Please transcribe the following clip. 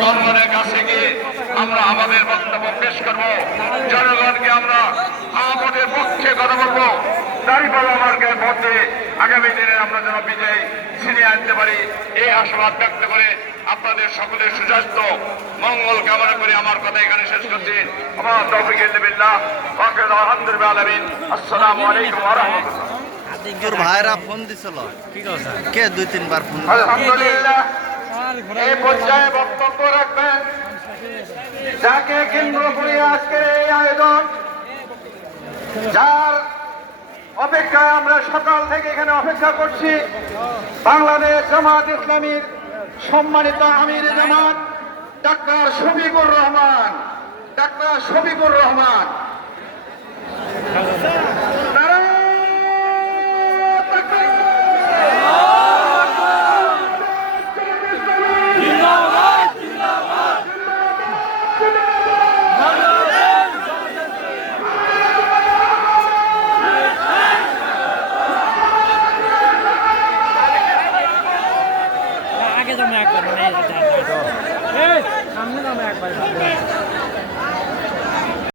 জনগণের কাছে গিয়ে আমরা আমাদের বক্তব্য পেশ করব। জনগণকে আমরা আমাদের পক্ষে কথা বলবো। দাঁড়িপাল্লা মার্কের ভোট দিয়ে আগামী দিনে আমরা যেন বিজয় ছিনিয়ে আনতে পারি, এই আশাবাদ ব্যক্ত করে আপনাদের সকলের সুস্বাস্থ্য মঙ্গল কামনা করে আমার কথা এখানে শেষ করছি। আমার তৌফিক বিল্লাহ আলহামদুলিল্লাহ আলামিন। আসসালামু আলাইকুম ওয়া রাহমাতুল্লাহ। তোর ভাইরা ফোন দিছিল কে 2-3 বার ফোন। আলহামদুলিল্লাহ এই পর্যায়ে বক্তব্য রাখবেন যাকে কেন্দ্র করে আজকের এই আয়োজন, যার অপেক্ষায় আমরা সকাল থেকে এখানে অপেক্ষা করছি, বাংলাদেশ জামাত ইসলামীর সম্মানিত আমির জামাত ডাক্তার শফিকুর রহমান। আগে জমে একবার সামনে জমে একবার